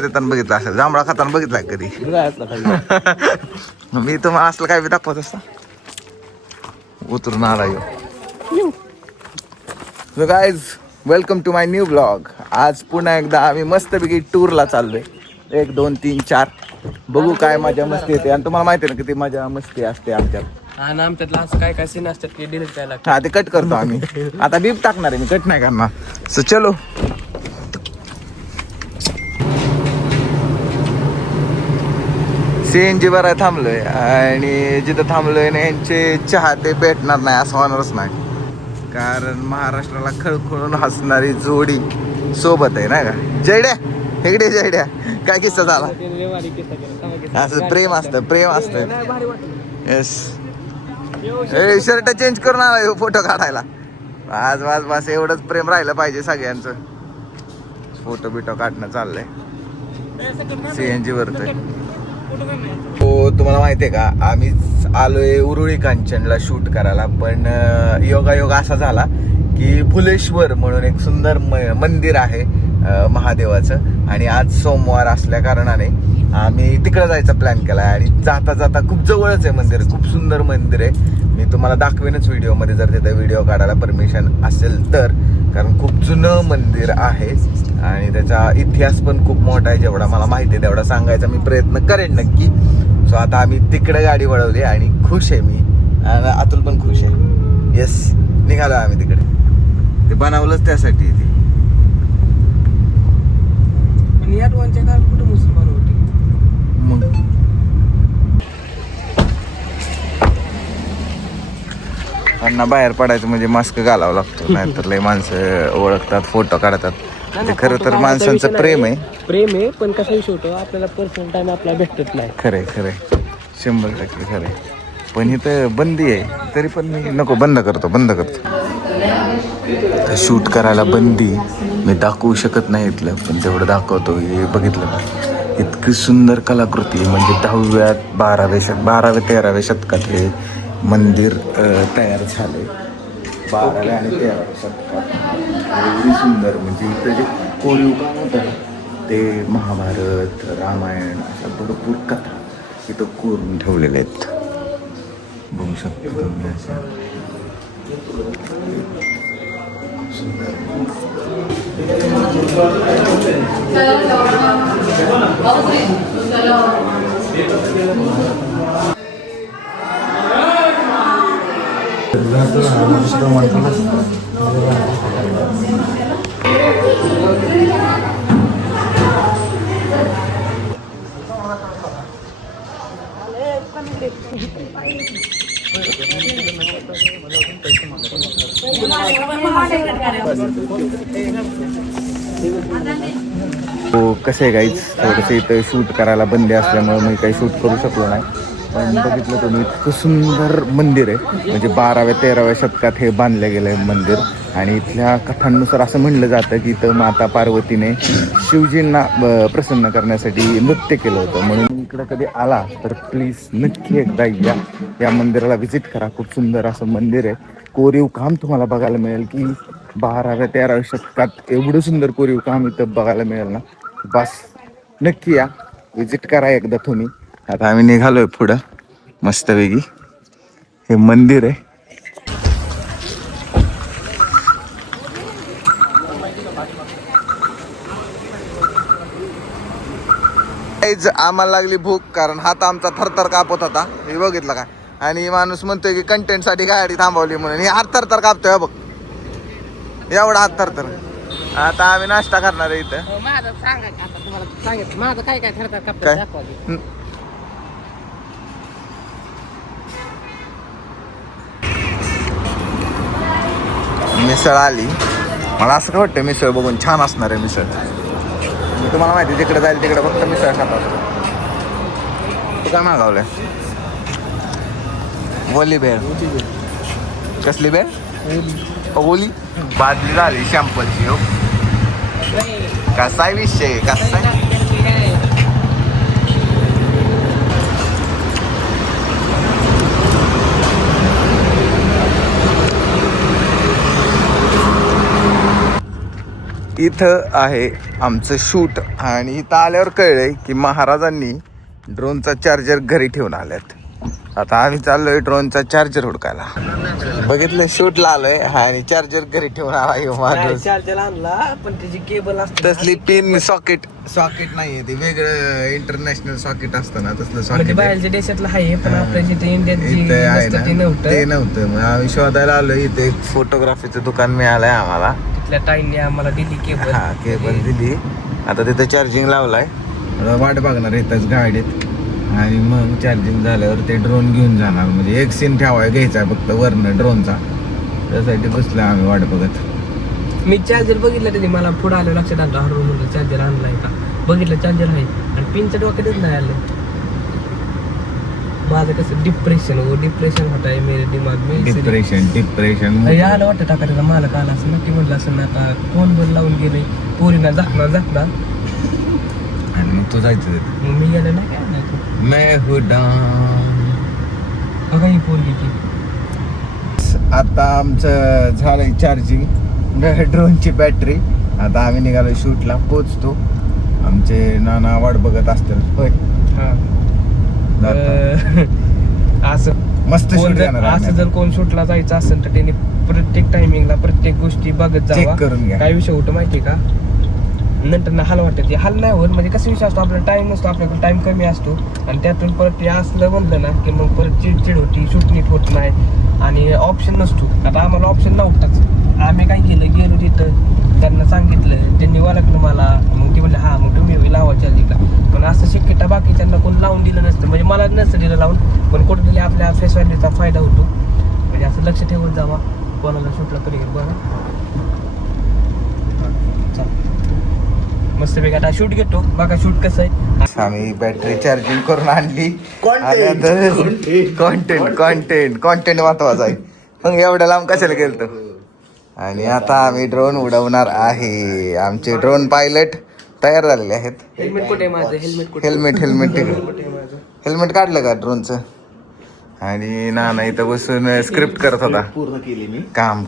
देताना बघितलं असेल, जांभळा खाताना बघितलाय कधी? मी तुम्हाला असलं काय बी दाखवत असता. उतरून आला यो. So guys, welcome to my new blog. आज पुन्हा एकदा आम्ही मस्तपैकी टूरला चाललोय. 1 2 3 4 बघू काय मजा मस्ती येते. आणि तुम्हाला माहिती आहे ना किती मजा मस्ती असते आमच्यात. हा ना, आमच्यातला असं काय काय सीन असतात की डिलीट करायला लागतात. हा, ते कट करतो आम्ही. आता बीप टाकणार आहे, मी कट नाही करणार. सो चलो. CNG वर थांबलोय आणि जिथं थांबलोय ना यांचे चहा ते भेटणार नाही असं होणारच नाही. कारण महाराष्ट्राला खळखळून हसणारी जोडी सोबत आहे ना का. जयड्या हेगडे, जयड्या काय किस्सा झाला? असं प्रेम असतं, प्रेम असतं. येस, शर्ट चेंज करून आला फोटो काढायला. आज वाज बस एवढंच प्रेम राहिलं पाहिजे सगळ्यांचं. फोटो बिटो काढणं चाललंय CNG वरच. हो, तुम्हाला माहितीये का आम्ही आलोय उरुळी कांचनला शूट करायला. पण योगायोग असा झाला की फुलेश्वर म्हणून एक सुंदर मंदिर आहे महादेवाचं. आणि आज सोमवार असल्या कारणाने आम्ही तिकडे जायचा प्लॅन केला. आणि जाता जाता खूप जवळच आहे मंदिर, खूप सुंदर मंदिर आहे. मी तुम्हाला दाखवेनच व्हिडिओमध्ये जर तिथे व्हिडिओ काढायला परमिशन असेल तर. कारण खूप जुनं मंदिर आहे आणि त्याचा इतिहास पण खूप मोठा आहे. जेवढा मला माहिती आहे तेवढा सांगायचा मी प्रयत्न करेन नक्की. सो आता आम्ही तिकडे गाडी वळवली आणि खुश आहे मी आणि अतुल पण खुश आहे. येस, निघालो आम्ही तिकडे. ते बनवलंच त्यासाठी. ते पण या दोनच्या काळ कुठं मुसलमान होते मग त्यांना बाहेर पडायचं म्हणजे मास्क घालावं लागतो, नाहीतर लय माणसं ओळखतात, फोटो काढतात. ते खरं तर माणसांचं प्रेम आहे. प्रेम आहे, पण कसा विषय होतो आपल्याला पर्सनल टाइम आपला भेटत नाही. खरंय खरंय, 100% खरंय. पण इथं बंदी आहे तरी पण मी नको, बंद करतो. शूट करायला बंदी मी दाखवू शकत नाही इथलं, पण तेवढं दाखवतो. हे बघितलं का, इतकी सुंदर कलाकृती. म्हणजे 10व्या 12व्या 13व्या शतकात हे मंदिर तयार झाले. 12व्या आणि 13व्या शतकात एवढी सुंदर. म्हणजे इथं जे कोरीव काम होतं ते महाभारत, रामायण अशा भरपूर कथा इथं कोरून ठेवलेल्या आहेत. बघू शकतो तुम्ही असं सुंदर. हो, कसं आहे गाईज, थोडंसं इथं शूट करायला बंदी असल्यामुळे मी काही शूट करू शकलो नाही. पण बघितलं तुम्ही इतकं सुंदर मंदिर आहे. म्हणजे 12व्या 13व्या शतकात हे बांधलं गेलं आहे मंदिर. आणि इथल्या कथांनुसार असं म्हणलं जातं की इथं माता पार्वतीने शिवजींना प्रसन्न करण्यासाठी नृत्य केलं होतं. म्हणून इकडं कधी आला तर प्लीज नक्की एकदा या मंदिराला व्हिजिट करा. खूप सुंदर असं मंदिर आहे. कोरीव काम तुम्हाला बघायला मिळेल की 12व्या 13व्या शतकात एवढं सुंदर कोरीव काम इथं बघायला मिळेल ना. बस नक्की या, व्हिजिट करा एकदा तुम्ही. आता आम्ही निघालोय पुढं मस्तपैकी. हे मंदिर आहे. आम्हाला लागली भूक, कारण हात आमचा थरथर कापत होता. हे बघितलं का. आणि माणूस म्हणतोय की कंटेंट साठी गाडी थांबवली म्हणून. हे हात थरथर कापतोय बघ, एवढा हात थरथर. आता आम्ही नाश्ता करणार आहे इथं. माझं सांगायचं आता तुम्हाला सांगितलं माझं काय काय ठरतात काय? कापतात. मिसळ आली. मला असं काय वाटतं मिसळ बघून छान असणार आहे मिसळ. मी तुम्हाला माहिती आहे जिकडे जाईल तिकडे फक्त मिसळ खात असतो. तू काय मागवलंय? ओली बेळ. कसली बेळ? ओली. बादली झाली शॅम्पलची. हो, कसा विषय कसा. इथं आहे आमचं शूट आणि इथं आल्यावर कळलंय की महाराजांनी ड्रोनचा चार्जर घरी ठेवून आल्यात. आता आम्ही चाललोय ड्रोनचा चार्जर हुडकायला. बघितलं शूटला आलोय आणि चार्जर घरी ठेवून आला. चार्जर आणला पण त्याची केबल असते तसली पिन सॉकेट नाहीये ते वेगळं इंटरनॅशनल सॉकेट असतं ना तसलं म्हणजे सॉकेट बाहेरच्या देशातलं आहे पण आपल्या जिथे इंडियात इथे आहे ना, नव्हतं ते नव्हतं. मग आम्ही शोधायला आलो. इथे एक फोटोग्राफीचं दुकान मिळालंय आम्हाला. तिथल्या ताईंनी आम्हाला दिली केबल. हा केबल दिली. आता तिथं चार्जिंग लावलाय. आता वाट बघणार इथंच गाडीत आणि मग चार्जिंग झाल्यावर ते ड्रोन घेऊन जाणार. म्हणजे एक सीन घ्यायचा आहे फक्त वरनं ड्रोनचा. त्यासाठी बसलो आम्ही वाट बघत. मी चार्जर बघितलं त्याने मला पुढे आलं लक्षात आलं हळूहळू म्हणलं चार्जर आणलाय का बघितलं चार्जर आहे आणि पिनचं डोक्यातच नाही आलं. माझं कसं डिप्रेशन होत आहे मेरे दिमाग में. डिप्रेशन आलं वाटतं टाका त्याचा मालक आला असं नक्की म्हटलं असं ना आता कोण बंद लावून गेले पोरीना झाकणार आणि मग तू जायचं मग मी गेलं नाही काय नाही मैं हूँ डॉन. बघा ही पोरगी की आता आमचं झालंय चार्जिंग ड्रोनची बॅटरी. आता आम्ही निघालो शूटला. पोचतो. आमचे नाना वाट बघत असतील. होय असं मस्त शूट असं जर कोण शूटला जायचं असेल तर त्यांनी प्रत्येक टायमिंगला प्रत्येक गोष्टी बघत चेक जावा. करून घ्या. काय विषय होतो माहितीये का नंतर ना हाल वाटत हाल नाही होत म्हणजे कसं विषय असतो आपला टाइम नसतो आपल्याकडे टाइम कमी असतो आणि त्यातून परत ते असलं म्हणलं ना की मग परत चिडचिड होती शूट नीट होत नाही आणि ऑप्शन नसतो. आता आम्हाला ऑप्शन नव्हताच. आम्ही काय केलं गेलो तिथं त्यांना सांगितलं त्यांनी ओळखलं मला मग ते म्हणलं हा मग तुम्ही लावा चार्जिंगला. पण असं शक्यता बाकीच्यांना कोण लावून दिलं नसतं म्हणजे मला नसतं दिलं लावून पण कुठेतरी आपल्या फेस व्हॅल्यूचा फायदा होतो. म्हणजे असं लक्ष ठेवत जावा कोणाला शूटला कधी बघा. मस्त आता शूट घेतो बघा शूट कसं आहे. आम्ही बॅटरी चार्जिंग करून आणली. कॉन्टेंट महत्वाचा आहे. मग एवढ्या लांब कशाला गेलतो. आणि आता आम्ही ड्रोन उडवणार आहे. आमचे ड्रोन पायलट तयार झालेले आहेत. हेल्मेट कुठे माझं हेल्मेट काढलं का ड्रोनचं. आणि नाना इथं बसून स्क्रिप्ट करत होता. पूर्ण केली मी. काम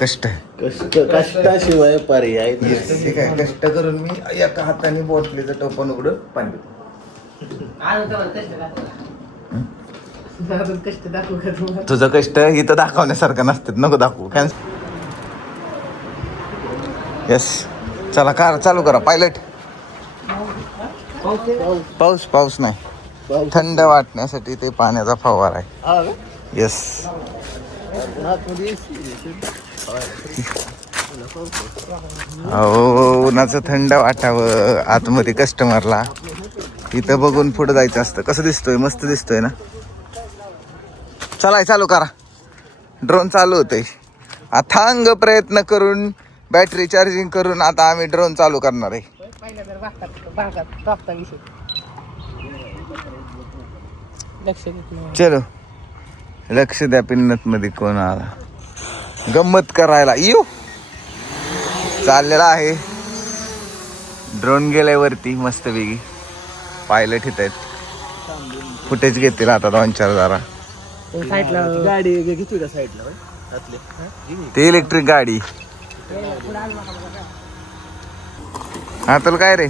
कष्ट कष्टाशिवाय पर्याय नाही. ठीक आहे. कष्ट करून मी एका हाताने बॉटलीचं टोपण उघडून पाणी पितो. तुझं कष्ट इथं दाखवण्यासारखं नसतात. नको दाखवू. येस चला कार चालू करा पायलट. पाऊस नाही थंड वाटण्यासाठी ते पाण्याचा फवारा आहे. येस उन्हाचं थंड वाटावं आतमध्ये कस्टमरला. इथं बघून पुढे जायचं असतं. कसं दिसतोय मस्त दिसतोय ना. चलाय चालू करा. ड्रोन चालू होतंय. अथांग प्रयत्न करून बॅटरी चार्जिंग करून आता आम्ही ड्रोन चालू करणार आहे. चलो लक्ष द्या पिन्नत मध्ये कोण आला गंमत करायला. येऊ चाललेला आहे ड्रोन गेलाय वरती मस्त वेगळी. पायलट इथं आहेत. फुटेज घेतील आता 2-4 जरा. गाडी घेतोय का साईडला ते इलेक्ट्रिक गाडी. हा तुला काय रे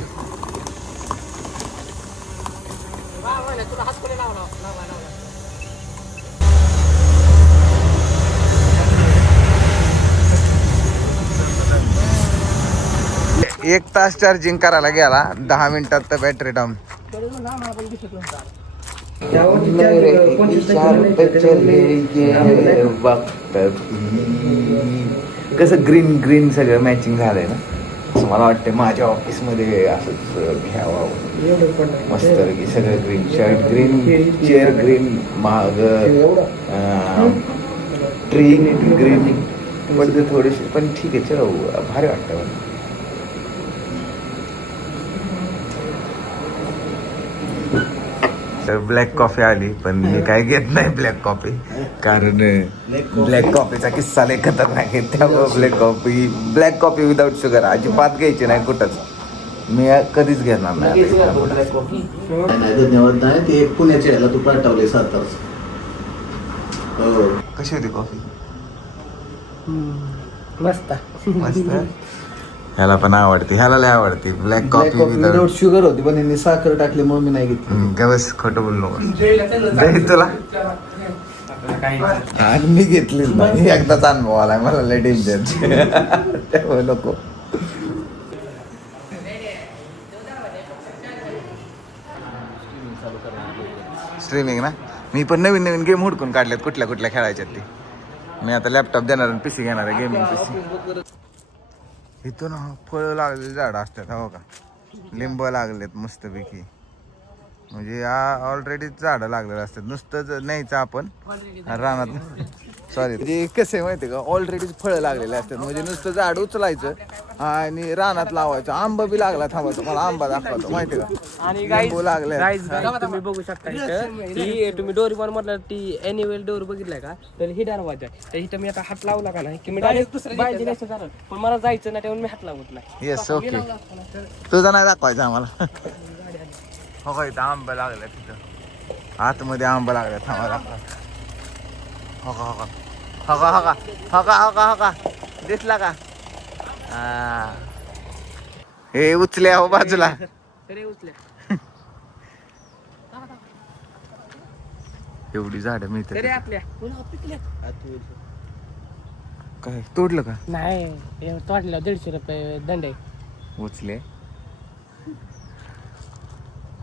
एक तास चार्जिंग करायला गेला 10 मिनिटात तर बॅटरी डाऊन. कसं ग्रीन सगळं मॅचिंग झालंय ना. असं मला वाटतं माझ्या ऑफिसमध्ये असंच घ्यावं मस्त की सगळं green. Shirt green, chair green, महाग ट्री ग्रीन पडते थोडीशी पण ठीक आहे. चलो भारी वाटतं मला. तर ब्लॅक कॉफी आली पण मी काय घेत नाही ब्लॅक कॉफी कारण ब्लॅक कॉफीचा किस्सा लय खतरनाक आहे. त्यामुळे ब्लॅक कॉफी विदाऊट शुगर अजिबात घ्यायची नाही कुठंच. मी कधीच घेणार नाही. धन्यवाद नाही ते पुण्याच्या याला तू पाठवले सातारच. कशी होती कॉफी. मस्त मस्त. ह्याला पण आवडते, ह्याला लय आवडते black black coffee coffee without sugar होती पण यांनी साखर टाकल्यामुळे मी नाही घेतली. काय बस खोटं बोललो दही तुला आणि मी घेतलीच नाही. एकदाच अनुभव आलाय मला लय डेंजर त्यामुळे नको. स्ट्रीमिंग ना, मी पण नवीन नवीन गेम हुडकून काढल्यात कुठल्या कुठल्या खेळायच्यात ते. मी आता लॅपटॉप देणार आणि पीसी घेणार आहे, गेमिंग पीसी. इथून फळं लागलेली झाडं असतात हो का, लिंब लागलेत मस्तपैकी. म्हणजे ऑलरेडी झाडं लागलेलं असतात, नुसतंच न्यायचं आपण रानात. सॉरी, म्हणजे कसं आहे माहिती का, ऑलरेडी फळं लागलेले असतात. म्हणजे नुसतं झाड उचलायचं आणि रानात लावायचं. आंबा बी लागला, थांबा तुम्हाला आंबा दाखवतो माहिती का. आणि लिंबू लागले. तुम्ही बघू शकता इथं ही तुम्ही डोरीमॉन मधला ती एनिवेल डोर बघितलाय का, तर ही दरवाजा आहे. तर इथं मी आता हात लावला का नाही की मी डायरेक्ट बाहेर जायचं झालं, पण मला जायचं नाही त्यामुळे मी हात लावत नाही. येस ओके, तुझा नाही दाखवायचं आम्हाला. हो का, इथं आंबा लागला, तिथं आतमध्ये आंबा लागला. थांबा दाखवा. हो का, हो का, हो का, हो का, हो का, हो का, हो का, दिसला का. हे उचल्या हो बाजूला. तरी उचल्या एवढी झाडं मिळतात. तरी आपल्या काय तोडलं का? नाही तोडलं 150 रुपये दंड आहे. उचले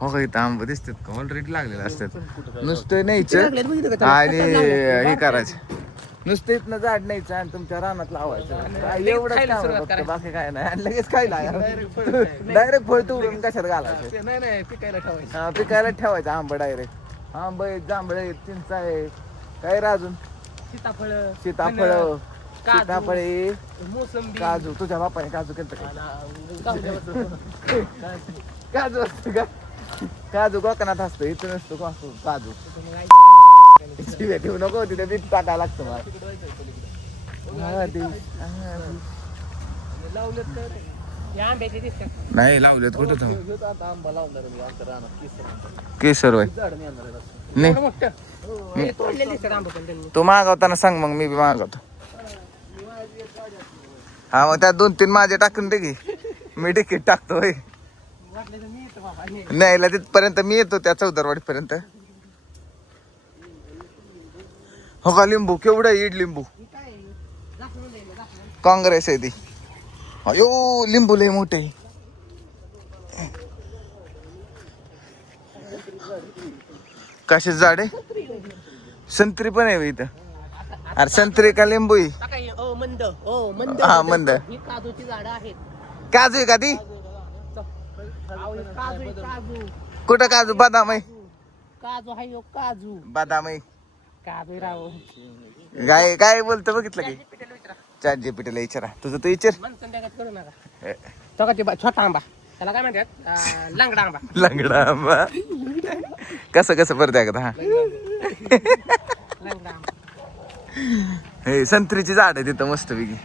हो का, इथं आंबा दिसतात का, ऑलरेडी लागलेले असतात. नुसतं न्यायचं आणि हे करायचं, नुसतं इथनं झाड न्यायचं आणि तुमच्या रानात लावायचं. एवढं फक्त, बाकी काय नाही. आणि लगेच खायला डायरेक्ट फळ तोडून कशात घालायचं. नाही पिकायला ठेवायचं. हा, पिकायला ठेवायचं आंबा डायरेक्ट. आंबा आहेत, जांभळ आहेत, चिंच आहे, काय रे अजून, सीताफळ सीताफळ, सीताफळे, मोसंबी, काजू. तुझ्या बापाने काजू केलं काय? काजू असतं का? काजू कोकणात असतो, इथं नसतो काजू. शिव्या ठेवू नको, तिथे बीट टाकायला लागतं मला. नाही लावलेत कुठं थांब. आंबा लावणार मी आमच्या रानात केसर वय नाही, तू मागवताना सांग मग मी बी मागवतो. हा मग त्यात 2-3 माझे टाकून दे की, मी तिकीट टाकतो. होय न्यायला तिथपर्यंत मी येतो, त्या चौदरवाडी पर्यंत. हो का, लिंबू केवढं आहे, इड लिंबू काँग्रेस आहे ती. अयो लिंबू लय मोठे. कशाच झाड आहे? संत्री पण आहे इथं. अरे संत्री का लिंबू आहे? हा मंद. काजूची झाडं आहेत. काजू आहे का ती? कुठं काजू? बदाम आहे. काजू आहे काजू. बदाम आहे. काजू राव. काय काय बोलतो बघितलं की? ChatGPT ला विचारा, तुझं तू विचार. करू नका. तो का ते छोटा आंबा, त्याला काय म्हणतात, लंगडा आंबा. लंगडा आंबा. कसं कसं परत एकदा. हा लंगडा आंबा. हे संत्रीची झाड आहे तिथं मस्त पैकी.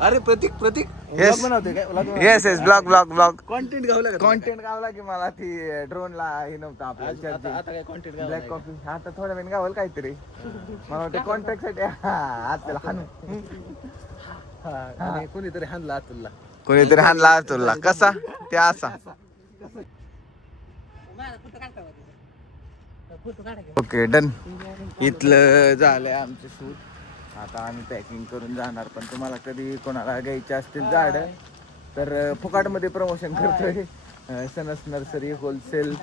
अरे प्रतीक प्रतीक Yes. बनवते काय? Yes yes, blog blog blog content गावला का? कॉन्टेंट गावला की मला ती ड्रोनला हे नव्हतं आपल्याला. आता काय कॉन्टेंट ब्लॅक कॉफी आता थोड्या वेळ गावल काहीतरी. मला वाटतं कॉन्टॅक्ट साठी आजला हाणू. आणि कोणीतरी हाणला अतुलला. कोणीतरी हाणला तुला. कसा ते असा. Okay done. इथलं झालंय आमचं शूट. आता आम्ही पॅकिंग करून जाणार. पण तुम्हाला कधी कोणाला घ्यायचे असतील झाड तर फुकाटमध्ये प्रमोशन करतोय. सनस नर्सरी होलसेल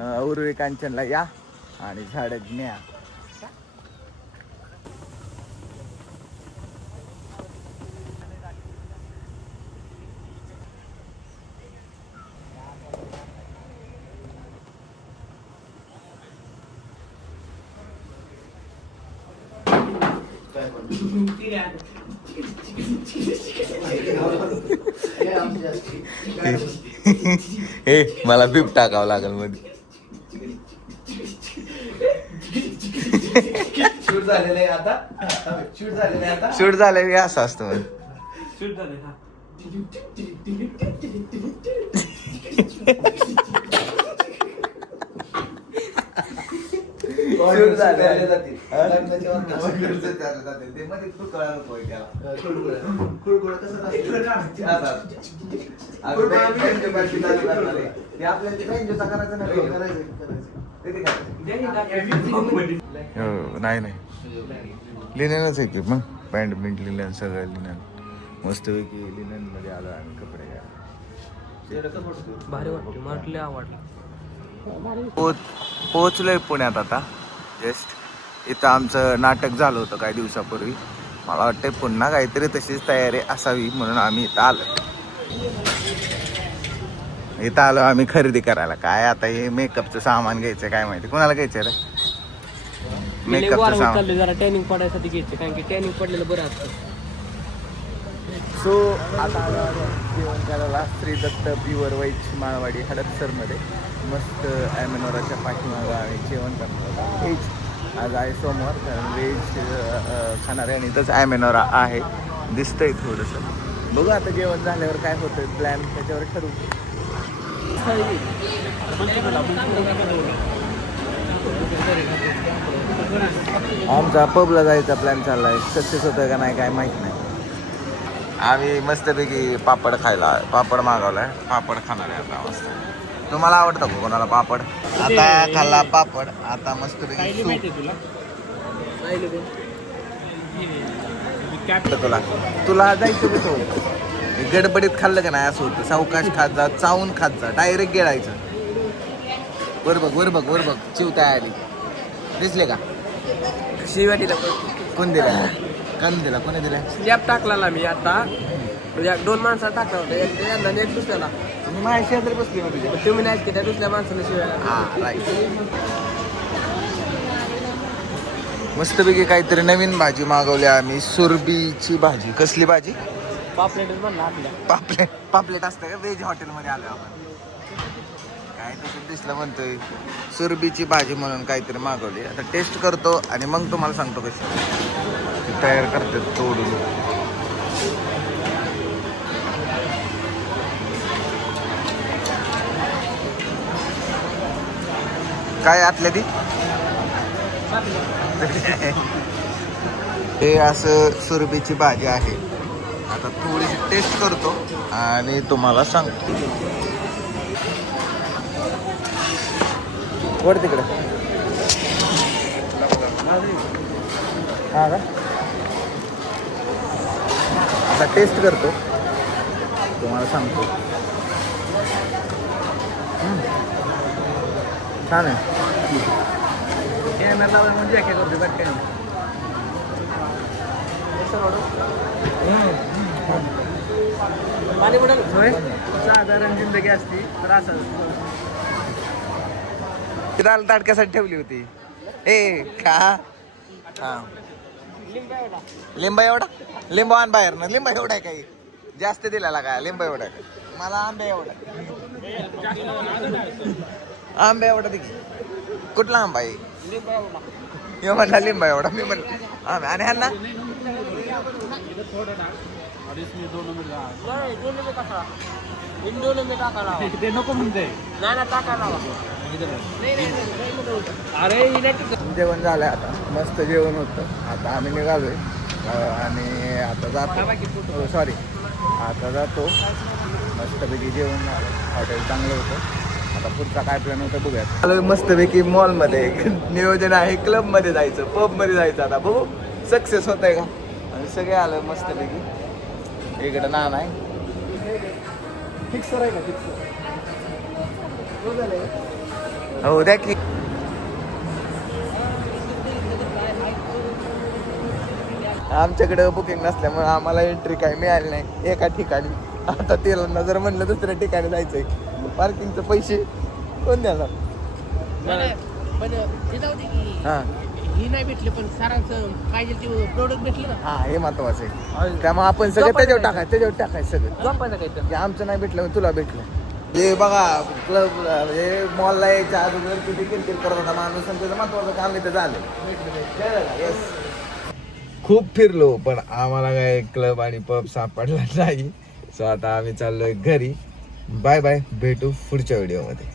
उर्वी कांचनला या आणि झाड न्या. हे मला बीप टाकावं लागेल मध्ये. शूट झालेलं आहे आता. शूट झालेलं आहे आता. शूट झालं असं असतं मग. शूट झाले. शूट झाले. वाढले जातील. हा? लग्नाच्या वाजता. खर्च त्याला जाते. ते मध्ये तू कळा नकोय त्याला. खुळखुळं कसं असतं? ते आपल्याला ते काही दिवसा करायचं नाही. किती करायचं? हो, नाही लिननच आहे की मग पॅन्ट बिंट लिनन सगळं लिनन मस्तपैकी लिनन मध्ये आलो आणि कपडे भारी वाटते म्हटले आवडलं. पोचलोय पुण्यात आता जस्ट. इथं आमचं नाटक झालं होतं काही दिवसापूर्वी. मला वाटतं पुन्हा काहीतरी तशीच तयारी असावी म्हणून आम्ही इथं आलो आम्ही खरेदी करायला. काय आता हे मेकअपचं सामान घ्यायचं काय माहिती कोणाला घ्यायचं रे मेकअपचं सामान. चालले जरा टॅनिंग पडायसाठी घ्यायचे कारण की टॅनिंग पडलेलं बरं असतं. सो आता जेवण करायला श्री दत्त प्युअर व्हेज माळवाडी हडपसरमध्ये मस्त ॲमेनोराच्या पाठीमागं आम्ही जेवण करणार व्हेज. आज आहे सोमवार कारण व्हेज खाणारे आणि इथंच ॲमेनोरा आहे दिसतंय थोडंसं. बघू आता जेवण झाल्यावर काय होतं प्लॅन त्याच्यावर ठरवू. आमचा पबला जायचा प्लॅन चाललाय. सक्सेस होतोय का नाही काय माहित नाही. आम्ही मस्तपैकी पापड पापड मागवलाय. पापड खाणार आहे आता मस्त. तुम्हाला आवडतं का कोणाला पापड? आता खाल्ला पापड आता मस्तपैकी तुला जायचं कुठं गडबडीत खाल्लं का नाही असं होतं. सावकाश खात जा चावून खात जा डायरेक्ट गिळायचं. वर बघ चिवता आली दिसले का? शिवाडीला कोण दिला कोणी दिला? स्लॅब टाकला मी आता म्हणजे 2 माणसाला टाकला होता. एक यांना आणि एक दुसऱ्याला. तुम्ही माझ्या शेजारी बसली होती पण तुम्ही नाही की त्या दुसऱ्या माणसाला शिवायला. मस्तपैकी काहीतरी नवीन भाजी मागवली आम्ही. सुरबीची भाजी. कसली भाजी? पापलेटच म्हणला आपल्या. पापलेट असतं का? व्हेज हॉटेलमध्ये आलो आपण. काय तसं दिसलं म्हणतोय. सुरबीची भाजी म्हणून काहीतरी मागवली. आता टेस्ट करतो आणि मग तुम्हाला सांगतो कशी तयार करतात तोडून. काय आतल्या ती हे असं सुरबीची भाजी आहे. आता थोडीशी टेस्ट करतो आणि तुम्हाला सांगतो. वर तिकडे हा का? आता टेस्ट करतो तुम्हाला सांगतो. छान आहे. म्हणजे काय करतो पाणी पडेल साधारण जिंदगी असती तर असं दाल ताटक्यासाठी ठेवली होती. ए का हा लिंबा एवढा लिंबू आण बाहेर ना. लिंबा एवढा आहे काही जास्त दिलेला काय? लिंबा एवढा आहे. मला आंबे एवढा आंबे एवढा दे की. कुठला आंबा आहे? मी म्हणला लिंबा एवढा. मी म्हणलं आंबे आणि ह्यांना नको म्हणते अरे जेवण झालं आता. मस्त जेवण होतं. आता आम्ही निघालोय आणि आता जातो. सॉरी आता जातो. मस्तपैकी जेवण झालं. हॉटेल चांगलं होतं. आता पुढचा काय प्लॅन होता बघूयात. आलोय मस्तपैकी मॉलमध्ये. नियोजन आहे क्लबमध्ये जायचं पबमध्ये जायचं. आता बघू सक्सेस होत आहे का. आणि सगळे आलं मस्तपैकी. इकडं नान आहे. फिक्सर आहे का? फिक्सर हो द्या की. आमच्याकडे बुकिंग नसल्यामुळे आम्हाला एंट्री काही मिळाली नाही एका ठिकाणी. आता तेलांना जर म्हणलं दुसऱ्या ठिकाणी जायचंय पार्किंगचे पैसे कोण देणार? पण हा ही नाही भेटले पण सरांचं पाहिजे ते प्रोडक्ट भेटले ना. हा हे महत्वाचं आहे. त्यामुळे आपण सगळं त्याच्यावर टाकायचं सगळं. झोपायचं काही तर आमचं नाही भेटलं तुला भेटलं. हे बघा क्लब हे मॉलला यायच्या अगोदर किती किरकिर करत होता माणूस. त्याचं महत्वाचं काम इथं झालं. येस खूप फिरलो पण आम्हाला काय क्लब आणि पब सापडला नाही. सो आता आम्ही चाललोय घरी. Bye bye. भेटू पुढच्या व्हिडिओमध्ये.